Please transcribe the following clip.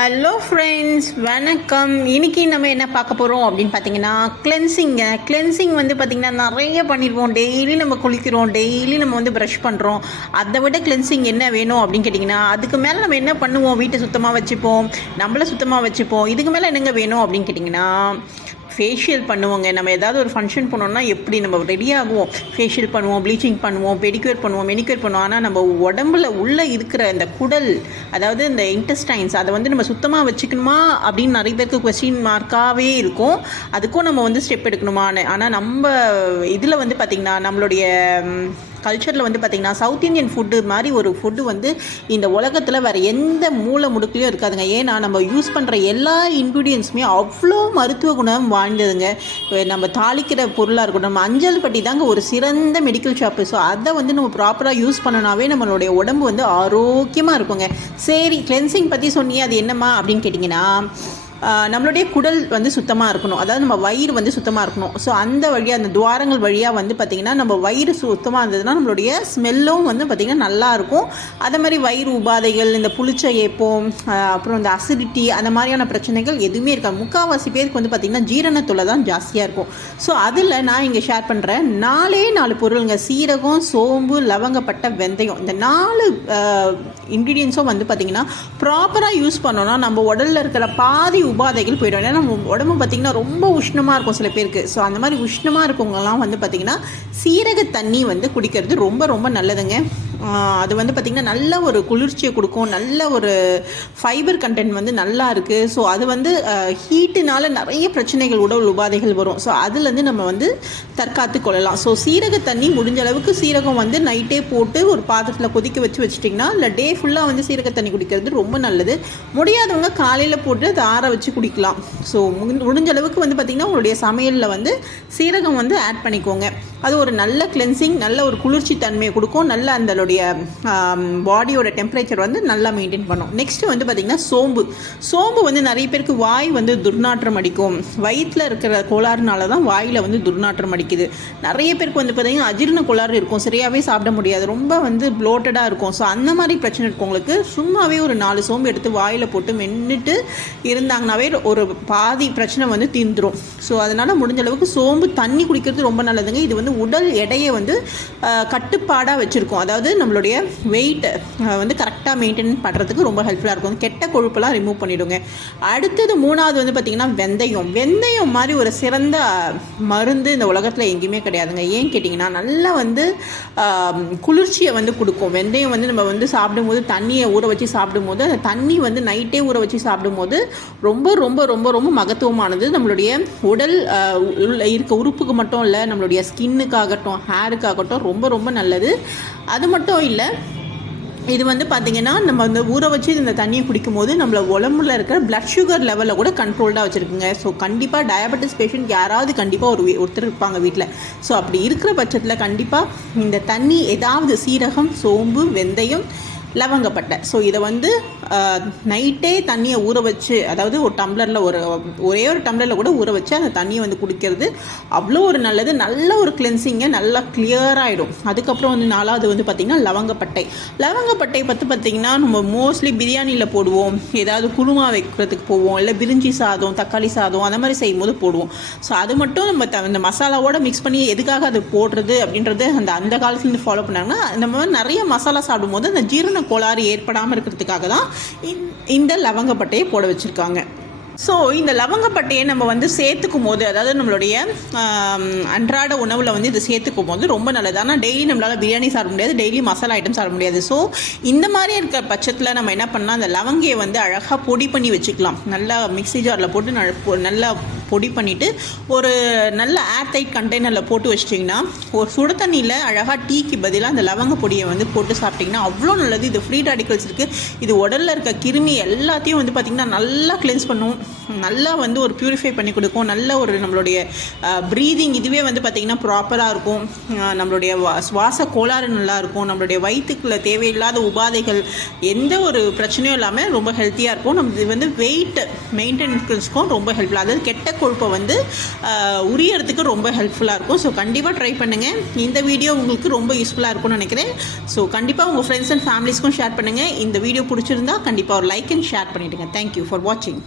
Hello friends, வணக்கம். இன்றைக்கி நம்ம என்ன பார்க்க போகிறோம் அப்படின்னு பார்த்தீங்கன்னா கிளென்சிங் வந்து பார்த்திங்கன்னா நிறைய பண்ணிடுவோம். டெய்லி நம்ம குளிக்கிறோம், டெய்லி நம்ம வந்து ப்ரஷ் பண்ணுறோம். அதை விட கிளென்சிங் என்ன வேணும் அப்படின்னு கேட்டிங்கன்னா, அதுக்கு மேலே நம்ம என்ன பண்ணுவோம்? வீட்டை சுத்தமாக வச்சுப்போம், நம்மளை சுத்தமாக வச்சுப்போம். இதுக்கு மேலே என்னங்க வேணும் அப்படின்னு கேட்டிங்கன்னா, ஃபேஷியல் பண்ணுவோங்க. நம்ம ஏதாவது ஒரு ஃபங்க்ஷன் பண்ணோம்னா எப்படி நம்ம ரெடி ஆகுவோம்? ஃபேஷியல் பண்ணுவோம், ப்ளீச்சிங் பண்ணுவோம், பெடிக்யூர் பண்ணுவோம், மெனிக்யூர் பண்ணுவோம். ஆனால் நம்ம உடம்புல உள்ளே இருக்கிற இந்த குடல், அதாவது இந்த இன்டெஸ்டைன்ஸ், அதை வந்து நம்ம சுத்தமாக வச்சுக்கணுமா அப்படின்னு நிறைய பேருக்கு கொஸ்டின் மார்க்காகவே இருக்கும். அதுக்கும் நம்ம வந்து ஸ்டெப் எடுக்கணுமான்னு. ஆனால் நம்ம இதில் வந்து பார்த்திங்கன்னா, நம்மளுடைய கல்ச்சரில் வந்து பார்த்திங்கன்னா, சவுத் இந்தியன் ஃபுட்டு மாதிரி ஒரு ஃபுட்டு வந்து இந்த உலகத்தில் வேறு எந்த மூலை முடுக்குலையும் இருக்காதுங்க. ஏன்னா நம்ம யூஸ் பண்ணுற எல்லா இன்க்ரீடியன்ஸுமே அவ்வளோ மருத்துவ குணம் வாய்ந்ததுங்க. நம்ம தாளிக்கிற பொருளாக இருக்கட்டும், நம்ம அஞ்சல் பட்டி தாங்க ஒரு சிறந்த மெடிக்கல் ஷாப்பு. ஸோ அதை வந்து நம்ம ப்ராப்பராக யூஸ் பண்ணனாவே நம்மளுடைய உடம்பு வந்து ஆரோக்கியமாக இருக்குங்க. சரி, கிளென்சிங் பற்றி சொன்னியே, அது என்னம்மா அப்படின்னு கேட்டிங்கன்னா, நம்மளுடைய குடல் வந்து சுத்தமாக இருக்கணும். அதாவது நம்ம வயிறு வந்து சுத்தமாக இருக்கணும். ஸோ அந்த வழியாக, அந்த துவாரங்கள் வழியாக வந்து பார்த்திங்கன்னா, நம்ம வயிறு சுத்தமாக இருந்ததுன்னா நம்மளுடைய ஸ்மெல்லும் வந்து பார்த்திங்கன்னா நல்லாயிருக்கும். அதே மாதிரி வயிறு உபாதைகள், இந்த புளிச்ச ஏப்பம், அப்புறம் இந்த அசிடிட்டி, அந்த மாதிரியான பிரச்சனைகள் எதுவுமே இருக்காது. முக்கால்வாசி பேருக்கு வந்து பார்த்திங்கன்னா ஜீரணத்தொல்லை தான் ஜாஸ்தியாக இருக்கும். ஸோ அதில் நான் இங்கே ஷேர் பண்ணுறேன் 4 பொருளுங்க. சீரகம், சோம்பு, லவங்கப்பட்டை, வெந்தயம். இந்த 4 இன்க்ரீடியன்ஸும் வந்து பார்த்திங்கன்னா ப்ராப்பராக யூஸ் பண்ணோன்னா நம்ம உடலில் இருக்கிற பாதி உபாதைகள் போயிடும். ஏன்னா நம்ம உடம்பு பார்த்திங்கன்னா ரொம்ப உஷ்ணமாக இருக்கும் சில பேருக்கு. ஸோ அந்த மாதிரி உஷ்ணமாக இருக்கவங்கலாம் வந்து பார்த்திங்கன்னா சீரக தண்ணி வந்து குடிக்கிறது ரொம்ப ரொம்ப நல்லதுங்க. அது வந்து பார்த்திங்கன்னா நல்ல ஒரு குளிர்ச்சியை கொடுக்கும், நல்ல ஒரு ஃபைபர் கண்டென்ட் வந்து நல்லா இருக்குது. ஸோ அது வந்து ஹீட்டுனால நிறைய பிரச்சனைகள், உடல் உபாதைகள் வரும். ஸோ அதுலேருந்து நம்ம வந்து தற்காத்து கொள்ளலாம். ஸோ சீரக தண்ணி முடிஞ்ச அளவுக்கு சீரகம் வந்து நைட்டே போட்டு ஒரு பாத்திரத்தில் கொதிக்க வச்சுட்டிங்கன்னா, இல்லை டே ஃபுல்லாக வந்து சீரக தண்ணி குடிக்கிறது ரொம்ப நல்லது. முடியாதவங்க காலையில் போட்டு அதை ஆற வச்சு குடிக்கலாம். ஸோ முடிஞ்ச அளவுக்கு வந்து பார்த்திங்கன்னா உங்களுடைய சமையலில் வந்து சீரகம் வந்து ஆட் பண்ணிக்கோங்க. அது ஒரு நல்ல கிளென்சிங், நல்ல ஒரு குளிர்ச்சி தன்மையை கொடுக்கும், நல்ல அந்த பாடியோட டெம்பரேச்சர் வந்து நல்லா மெயின்டைன் பண்ணும். நெக்ஸ்ட் வந்து பார்த்திங்கன்னா சோம்பு வந்து நிறைய பேருக்கு வாய் வந்து துர்நாற்றம் அடிக்கும். வயிற்றில் இருக்கிற கோளாறுனால தான் வாயில் வந்து துர்நாற்றம் அடிக்குது. நிறைய பேருக்கு வந்து பார்த்திங்கன்னா அஜீரண கோளாறு இருக்கும், சரியாகவே சாப்பிட முடியாது, ரொம்ப வந்து ப்ளோட்டடாக இருக்கும். ஸோ அந்த மாதிரி பிரச்சனை இருக்கவங்களுக்கு சும்மாவே ஒரு 4 சோம்பு எடுத்து வாயில் போட்டு மென்னுட்டு இருந்தாங்கனாவே ஒரு பாதி பிரச்சனை வந்து தீர்ந்துடும். ஸோ அதனால் முடிஞ்ச அளவுக்கு சோம்பு தண்ணி குடிக்கிறது ரொம்ப நல்லதுங்க. இது வந்து உடல் எடையை வந்து கட்டுப்பாடாக வச்சுருக்கோம். அதாவது நம்மளுடைய வெயிட்டை வந்து கரெக்டாக மெயின்டைன் பண்ணுறதுக்கு ரொம்ப ஹெல்ப்ஃபுல்லாக இருக்கும். கெட்ட கொழுப்பெல்லாம் ரிமூவ் பண்ணிவிடுங்க. அடுத்தது 3வது வந்து பார்த்திங்கன்னா வெந்தயம் மாதிரி ஒரு சிறந்த மருந்து இந்த உலகத்தில் எங்கேயுமே கிடையாதுங்க. ஏன்னு கேட்டிங்கன்னா, நல்லா வந்து குளிர்ச்சியை வந்து கொடுக்கும். வெந்தயம் வந்து நம்ம வந்து சாப்பிடும்போது, தண்ணியை ஊற வச்சு சாப்பிடும்போது, அந்த தண்ணி வந்து நைட்டே ஊற வச்சு சாப்பிடும்போது ரொம்ப ரொம்ப ரொம்ப ரொம்ப மகத்துவமானது. நம்மளுடைய உடல் இருக்க உறுப்புக்கு மட்டும் இல்லை, நம்மளுடைய ஸ்கின்னுக்காகட்டும், ஹேருக்காகட்டும் ரொம்ப ரொம்ப நல்லது. அது மட்டும் இல்லை, இது வந்து பார்த்திங்கன்னா நம்ம வந்து ஊற வச்சு இந்த தண்ணியை குடிக்கும்போது நம்மள உடம்புல இருக்கிற பிளட் சுகர் லெவலில் கூட கண்ட்ரோல்டாக வச்சுருக்குங்க. ஸோ கண்டிப்பாக டயபெட்டிஸ் பேஷண்ட் யாராவது கண்டிப்பாக ஒருத்தர் இருப்பாங்க வீட்டில். ஸோ அப்படி இருக்கிற பட்சத்தில் கண்டிப்பாக இந்த தண்ணி ஏதாவது சீரகம், சோம்பு, வெந்தயம், லவங்கப்பட்டை, ஸோ இதை வந்து நைட்டே தண்ணியை ஊற வச்சு, அதாவது ஒரு டம்ளரில் ஒரே ஒரு டம்ளரில் கூட ஊற வச்சு அந்த தண்ணியை வந்து குடிக்கிறது அவ்வளோ ஒரு நல்லது. நல்ல ஒரு கிளென்சிங்கை நல்லா கிளியராகிடும். அதுக்கப்புறம் வந்து 4வது வந்து பார்த்திங்கன்னா லவங்கப்பட்டை பார்த்திங்கன்னா நம்ம மோஸ்ட்லி பிரியாணியில் போடுவோம், ஏதாவது குருமா வைக்கிறதுக்கு போவோம், இல்லை பிரிஞ்சி சாதம், தக்காளி சாதம் அந்த மாதிரி செய்யும்போது போடுவோம். ஸோ அது மட்டும் நம்ம இந்த மசாலாவோடு மிக்ஸ் பண்ணி எதுக்காக அது போடுறது அப்படின்றது அந்த காலத்துலேருந்து ஃபாலோ பண்ணாங்கன்னா, நம்ம நிறைய மசாலா சாப்பிடும்போது அந்த ஜீரண கோளாறு ஏற்படாமல் இருக்கிறதுக்காக தான் இந்த லவங்கப்பட்டையை போட வச்சுருக்காங்க. ஸோ இந்த லவங்கப்பட்டையை நம்ம வந்து சேர்த்துக்கும் போது, அதாவது நம்மளுடைய அன்றாட உணவில் வந்து இது சேர்த்துக்கும் போது ரொம்ப நல்லது. ஆனால் டெய்லி நம்மளால் பிரியாணி சாப்பிட முடியாது, டெய்லி மசாலா ஐட்டம் சாப்பிட முடியாது. ஸோ இந்த மாதிரி இருக்கிற பட்சத்தில் நம்ம என்ன பண்ணலாம், அந்த லவங்கையை வந்து அழகாக பொடி பண்ணி வச்சுக்கலாம். நல்லா மிக்ஸி ஜாரில் போட்டு நல்லா பொடி பண்ணிவிட்டு ஒரு நல்ல ஏர்டைட் கண்டெய்னரில் போட்டு வச்சிட்டிங்கன்னா, ஒரு சுடு தண்ணியில் அழகாக டீக்கு பதிலாக அந்த லவங்க பொடியை வந்து போட்டு சாப்பிட்டிங்கன்னா அவ்வளோ நல்லது. இது ஃப்ரீ ராடிக்கல்ஸ் இருக்குது. இது உடலில் இருக்க கிருமி எல்லாத்தையும் வந்து பார்த்திங்கன்னா நல்லா கிளென்ஸ் பண்ணும். நல்லா வந்து ஒரு பியூரிஃபை பண்ணி கொடுக்கும். நல்ல ஒரு நம்மளுடைய ப்ரீதிங் இதுவே வந்து பார்த்திங்கன்னா ப்ராப்பராக இருக்கும். நம்மளுடைய சுவாச கோளாறு நல்லாயிருக்கும். நம்மளுடைய வயிற்றுக்குள்ள தேவையில்லாத உபாதைகள் எந்த ஒரு பிரச்சனையும் இல்லாமல் ரொம்ப ஹெல்த்தியாக இருக்கும். நம்ம இது வந்து வெயிட் மெயின்டெனன்ஸ்க்கும் ரொம்ப ஹெல்ப்ஃபுல்லாக, அதாவது கெட்ட கொழுப்பை வந்து உரியறதுக்கு ரொம்ப ஹெல்ப்ஃபுல்லாக இருக்கும். ஸோ கண்டிப்பாக ட்ரை பண்ணுங்கள். இந்த வீடியோ உங்களுக்கு ரொம்ப யூஸ்ஃபுல்லாக இருக்கும்னு நினைக்கிறேன். ஸோ கண்டிப்பாக உங்கள் ஃப்ரெண்ட்ஸ் அண்ட் ஃபேமிலிஸ்க்கும் ஷேர் பண்ணுங்கள். இந்த வீடியோ பிடிச்சிருந்தா கண்டிப்பாக ஒரு லைக் அண்ட் ஷேர் பண்ணிவிடுங்க. தேங்க்யூ ஃபார் வாட்சிங்.